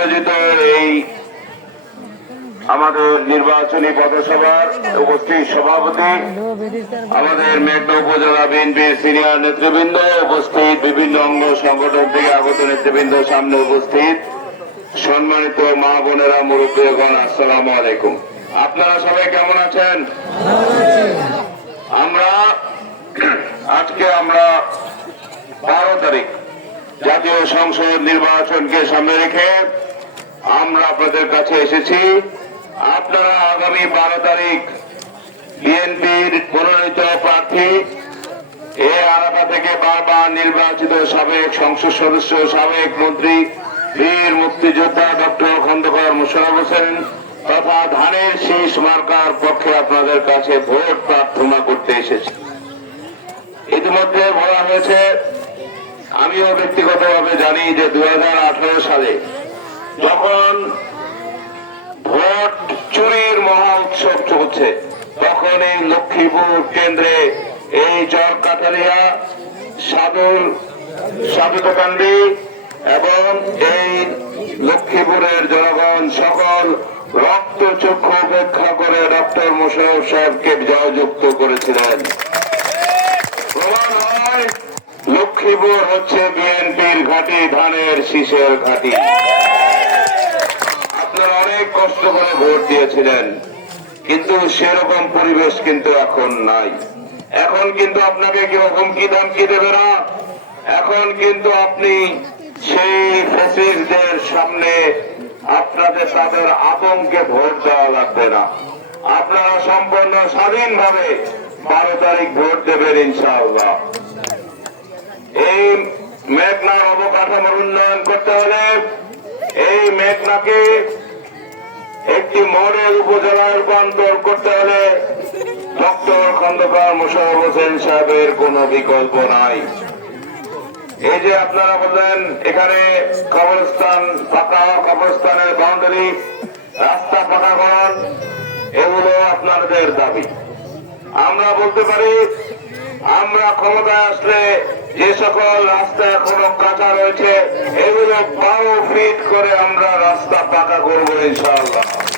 আয়োজিত এই আমাদের নির্বাচনী পথসভার উপস্থিত সভাপতি, আমাদের মেঘনা উপজেলা বিএনপির সিনিয়র নেতৃবৃন্দ, উপস্থিত বিভিন্ন অঙ্গ সংগঠন থেকে আগত নেতৃবৃন্দ সামনে উপস্থিত। সম্মানিত মা বোনেরা, মুরব্বীগণ, আসসালাম আলাইকুম। আপনারা সবাই কেমন আছেন? আমরা, আজকে আমরা বারো তারিখ জাতীয় সংসদ নির্বাচনকে সামনে রেখে আমরা আপনাদের কাছে এসেছি। আপনারা আগামী বারো তারিখ বিএনপির মনোনীত প্রার্থী। এ আরাফা থেকে বারবার নির্বাচিত সাবেক সংসদ সদস্য, সাবেক মন্ত্রী, বীর মুক্তিযোদ্ধা ডক্টর খন্দকার মোশারফ হোসেন তথা ধানের শীষ মার্কার পক্ষে আপনাদের কাছে ভোট প্রার্থনা করতে এসেছি। ইতিমধ্যে বলা হয়েছে, আমিও ব্যক্তিগতভাবে জানি যে দু হাজার আঠারো সালে যখন ভোট চুরির মহা উৎসব চলছে তখন এই লক্ষ্মীপুর কেন্দ্রে এই চর কাঠালিয়া, সাদুল সাধুকান্দি এবং এই লক্ষ্মীপুরের জনগণ সকল রক্ত চক্ষু উপেক্ষা করে ডক্টর মোশারফ সাহেবকে জয়যুক্ত করেছিলেন। লক্ষ্মীপুর হচ্ছে বিএনপির ঘাঁটি, ধানের শীষের ঘাঁটি। কষ্ট করে ভোট দিয়েছিলেন, কিন্তু সেরকম পরিবেশ কিন্তু এখন নাই। এখন কিন্তু আপনাকে কেউ হুমকি ধামকি দেবে না। এখন কিন্তু আপনি সেই ফেসিসদের সামনে আপনাদের তাদের আতঙ্কে ভোট দেওয়া লাগবে না। আপনারা সম্পূর্ণ স্বাধীনভাবে বারো তারিখ ভোট দেবেন ইনশাআল্লাহ। এই মেঘনার অবকাঠামোর উন্নয়ন করতে হলে এই মেঘনাকে একটি মডেল উপজেলায় রূপান্তর করতে হলে ডক্টর খন্দকার মোশারফ হোসেন সাহেবের কোনো বিকল্প নাই। এই যে আপনারা বললেন, এখানে কবরস্থান পাকা কবরস্থানের বাউন্ডারি রাস্তা পাকাকরণ এগুলো আপনাদের দাবি। আমরা বলতে পারি, আমরা ক্ষমতায় আসলে যে সকল রাস্তা এখনও কাঁচা রয়েছে, এগুলো বারো ফিট করে আমরা রাস্তা পাকা করব ইনশাআল্লাহ।